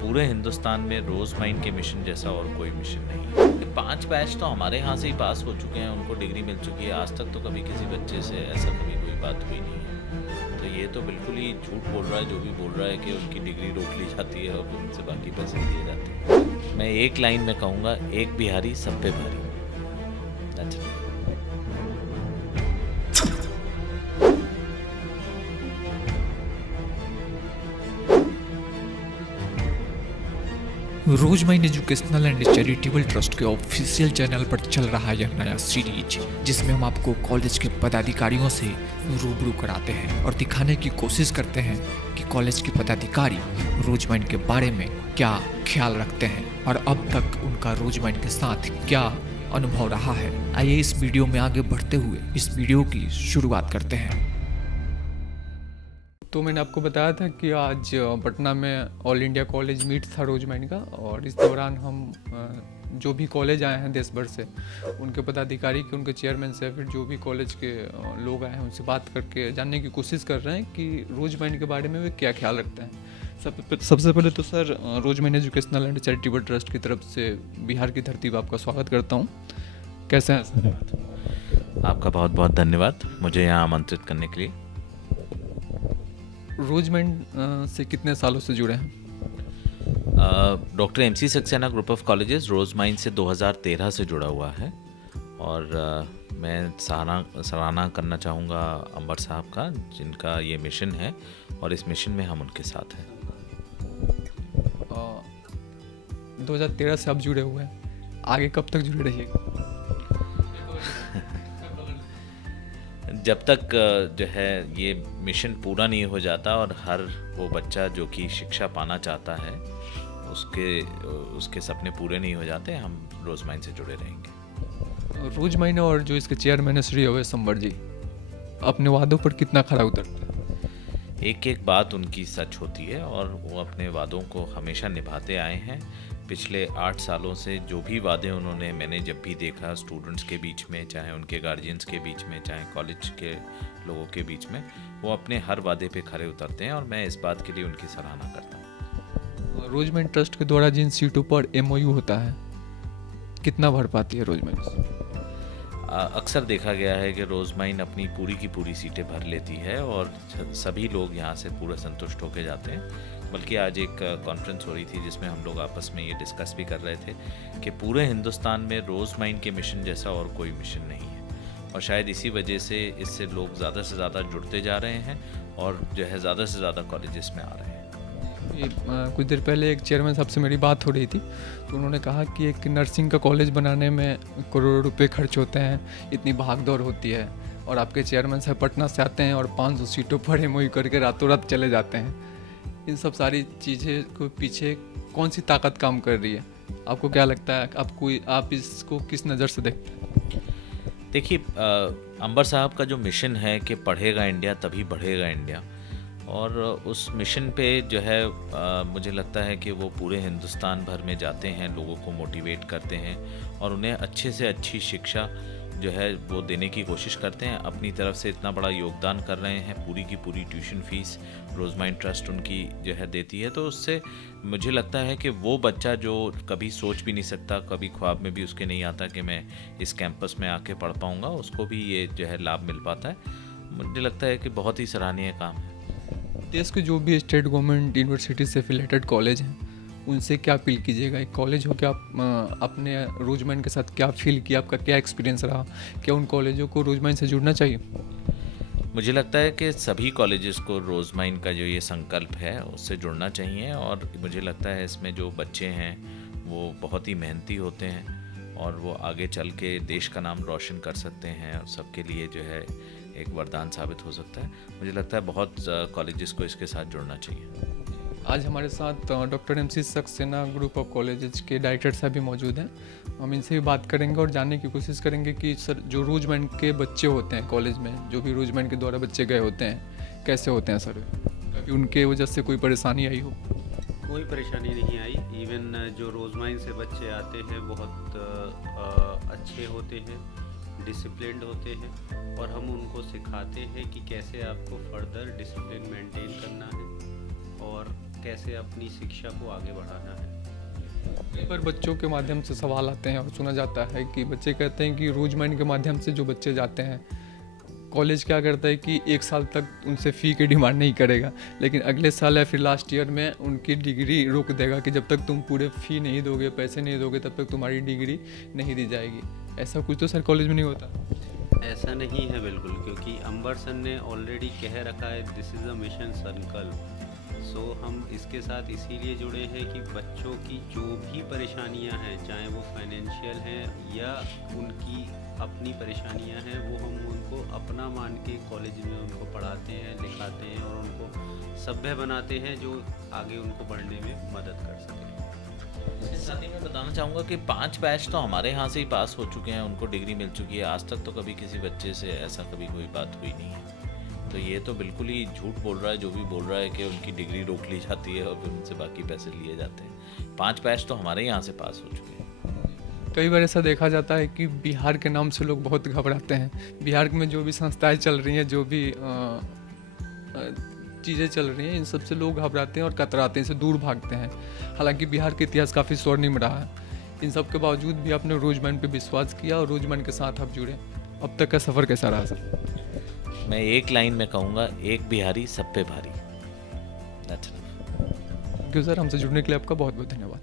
पूरे हिंदुस्तान में रोज़ माइंड के मिशन जैसा और कोई मिशन नहीं है। 5 बैच तो हमारे यहाँ से ही पास हो चुके हैं, उनको डिग्री मिल चुकी है। आज तक तो कभी किसी बच्चे से ऐसा कभी कोई बात हुई नहीं है। तो ये तो बिल्कुल ही झूठ बोल रहा है जो भी बोल रहा है कि उनकी डिग्री रोक ली जाती है और उनसे बाकी पैसे लिए जाते हैं। मैं एक लाइन में कहूँगा, एक बिहारी सब पे भारी। That's it. Rose Mind educational and charitable trust के ऑफिशियल चैनल पर चल रहा है यह नया सीरीज, जिसमें हम आपको कॉलेज के पदाधिकारियों से रूबरू कराते हैं और दिखाने की कोशिश करते हैं कि कॉलेज के पदाधिकारी रोज माइंड के बारे में क्या ख्याल रखते हैं और अब तक उनका रोज माइंड के साथ क्या अनुभव रहा है। आइए इस वीडियो में आगे बढ़ते हुए इस वीडियो की शुरुआत करते हैं। तो मैंने आपको बताया था कि आज पटना में ऑल इंडिया कॉलेज मीट था रोज माइंड का, और इस दौरान हम जो भी कॉलेज आए हैं देश भर से, उनके पदाधिकारी के, उनके चेयरमैन से, फिर जो भी कॉलेज के लोग आए हैं उनसे बात करके जानने की कोशिश कर रहे हैं कि रोज माइंड के बारे में वे क्या ख्याल रखते हैं। सबसे पहले तो sir, Rose Mind educational and charitable trust की तरफ से बिहार की धरती पर आपका स्वागत करता हूँ। कैसे हैं सर? आपका बहुत बहुत धन्यवाद मुझे यहाँ आमंत्रित करने के लिए। रोज माइंड से कितने सालों से जुड़े हैं? Doctor MC Saxena group of colleges Rose Mind से 2013 से जुड़ा हुआ है, और मैं सराहना करना चाहूँगा अंबर साहब का, जिनका ये मिशन है और इस मिशन में हम उनके साथ हैं। 2013 से आप जुड़े हुए हैं, आगे कब तक जुड़े रहिएगा? जब तक जो है ये मिशन पूरा नहीं हो जाता और हर वो बच्चा जो कि शिक्षा पाना चाहता है उसके सपने पूरे नहीं हो जाते, हम रोज माइंड से जुड़े रहेंगे। रोज माइंड और जो इसके चेयरमैन है श्री अवैध संवर जी, अपने वादों पर कितना खरा उतरते हैं? एक एक बात उनकी सच होती है और वो अपने वादों को हमेशा निभाते आए हैं। पिछले 8 सालों से जो भी वादे उन्होंने, मैंने जब भी देखा स्टूडेंट्स के बीच में, चाहे उनके गार्जियंस के बीच में, चाहे कॉलेज के लोगों के बीच में, वो अपने हर वादे पे खरे उतरते हैं और मैं इस बात के लिए उनकी सराहना करता हूँ। रोज माइंड ट्रस्ट के द्वारा जिन सीटों पर MOU होता है, कितना भर पाती है रोज माइंड? अक्सर देखा गया है कि रोज माइंड अपनी पूरी की पूरी सीटें भर लेती है और सभी लोग यहाँ से पूरा संतुष्ट होकर जाते हैं। बल्कि आज एक कॉन्फ्रेंस हो रही थी जिसमें हम लोग आपस में ये डिस्कस भी कर रहे थे कि पूरे हिंदुस्तान में रोज माइंड के मिशन जैसा और कोई मिशन नहीं है, और शायद इसी वजह से इससे लोग ज़्यादा से ज़्यादा जुड़ते जा रहे हैं और जो है ज़्यादा से ज़्यादा कॉलेजेस में आ रहे हैं। कुछ देर पहले एक चेयरमैन साहब से मेरी बात हो रही थी, तो उन्होंने कहा कि एक नर्सिंग का कॉलेज बनाने में करोड़ों रुपए खर्च होते हैं, इतनी भागदौड़ होती है, और आपके चेयरमैन साहब पटना से आते हैं और 500 सीटों पर MOU करके रातों रात चले जाते हैं। इन सब सारी चीज़ें को पीछे कौन सी ताकत काम कर रही है? आपको क्या लगता है? आप इसको किस नज़र से देखते हैं? देखिए, अंबर साहब का जो मिशन है कि पढ़ेगा इंडिया तभी बढ़ेगा इंडिया, और उस मिशन पे जो है मुझे लगता है कि वो पूरे हिंदुस्तान भर में जाते हैं, लोगों को मोटिवेट करते हैं और उन्हें अच्छे से अच्छी शिक्षा जो है वो देने की कोशिश करते हैं। अपनी तरफ से इतना बड़ा योगदान कर रहे हैं, पूरी की पूरी ट्यूशन फीस रोज माइंड ट्रस्ट उनकी जो है देती है। तो उससे मुझे लगता है कि वो बच्चा जो कभी सोच भी नहीं सकता, कभी ख्वाब में भी उसके नहीं आता कि मैं इस कैंपस में आके पढ़ पाऊँगा, उसको भी ये जो है लाभ मिल पाता है। मुझे लगता है कि बहुत ही सराहनीय काम है। देश के जो भी स्टेट गवर्नमेंट यूनिवर्सिटी से एफिलेटेड कॉलेज हैं, उनसे क्या अपील कीजिएगा? एक कॉलेज हो, क्या आप अपने रोज माइंड के साथ क्या फील किया, आपका क्या एक्सपीरियंस रहा? क्या उन कॉलेजों को रोज माइंड से जुड़ना चाहिए? मुझे लगता है कि सभी कॉलेजेस को रोज माइंड का जो ये संकल्प है उससे जुड़ना चाहिए, और मुझे लगता है इसमें जो बच्चे हैं वो बहुत ही मेहनती होते हैं और वो आगे चल के देश का नाम रोशन कर सकते हैं और सबके लिए जो है एक वरदान साबित हो सकता है। मुझे लगता है बहुत कॉलेजेस को इसके साथ जुड़ना चाहिए। आज हमारे साथ doctor MC Saxena group of colleges के डायरेक्टर साहब भी मौजूद हैं। हम इनसे भी बात करेंगे और जानने की कोशिश करेंगे कि सर, जो रोज माइंड के बच्चे होते हैं कॉलेज में, जो भी रोज माइंड के द्वारा बच्चे गए होते हैं, कैसे होते हैं सर? कभी उनके वजह से कोई परेशानी आई हो? कोई परेशानी नहीं आई। इवन जो रोज माइंड से बच्चे आते हैं बहुत अच्छे होते हैं, डिसिप्लिन्ड होते हैं, और हम उनको सिखाते हैं कि कैसे आपको फर्दर डिसिप्लिन मेंटेन करना है और कैसे अपनी शिक्षा को आगे बढ़ाना है। कई बार बच्चों के माध्यम से सवाल आते हैं और सुना जाता है कि बच्चे कहते हैं कि रोज माइंड के माध्यम से जो बच्चे जाते हैं, कॉलेज क्या करता है कि 1 साल तक उनसे फ़ी की डिमांड नहीं करेगा, लेकिन अगले साल या फिर लास्ट ईयर में उनकी डिग्री रोक देगा कि जब तक तुम पूरे फ़ी नहीं दोगे, पैसे नहीं दोगे, तब तक तुम्हारी डिग्री नहीं दी जाएगी। ऐसा कुछ तो सर कॉलेज में नहीं होता। ऐसा नहीं है बिल्कुल, क्योंकि अंबर सर ने ऑलरेडी कह रखा है दिस इज़ अ मिशन संकल्प। सो हम इसके साथ इसीलिए जुड़े हैं कि बच्चों की जो भी परेशानियां हैं, चाहे वो फाइनेंशियल हैं या उनकी अपनी परेशानियां हैं, वो हम उनको अपना मान के कॉलेज में उनको पढ़ाते हैं, लिखाते हैं और उनको सभ्य बनाते हैं जो आगे उनको बढ़ने में मदद कर सके। इसके साथ ही मैं बताना चाहूँगा कि 5 बैच तो हमारे यहाँ से ही पास हो चुके हैं, उनको डिग्री मिल चुकी है। आज तक तो कभी किसी बच्चे से ऐसा कभी कोई बात हुई नहीं है। तो ये तो बिल्कुल ही झूठ बोल रहा है जो भी बोल रहा है कि उनकी डिग्री रोक ली जाती है और फिर उनसे बाकी पैसे लिए जाते हैं। 5 बैच तो हमारे यहाँ से पास हो चुके हैं। कई बार ऐसा देखा जाता है कि बिहार के नाम से लोग बहुत घबराते हैं। बिहार में जो भी संस्थाएं चल रही हैं, जो भी चीज़ें चल रही हैं, इन सब से लोग घबराते हैं और कतराते हैं, इनसे दूर भागते हैं। हालांकि बिहार का इतिहास काफ़ी स्वर्णिम रहा है। इन सब के बावजूद भी आपने रोजमैन पे विश्वास किया और रोजमैन के साथ आप जुड़े। अब तक का सफ़र कैसा रहा सर? मैं एक लाइन में कहूँगा, एक बिहारी सब पे भारी। That's enough. Thank you sir, हमसे जुड़ने के लिए आपका बहुत बहुत धन्यवाद।